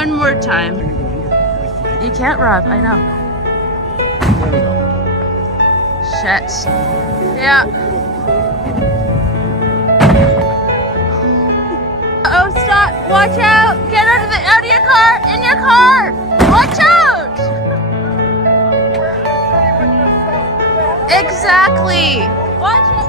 One more time. You can't rub, I know. There we go. Shit. Yeah. Oh, stop. Watch out. Get out of your car. In your car. Watch out. Exactly. Watch out.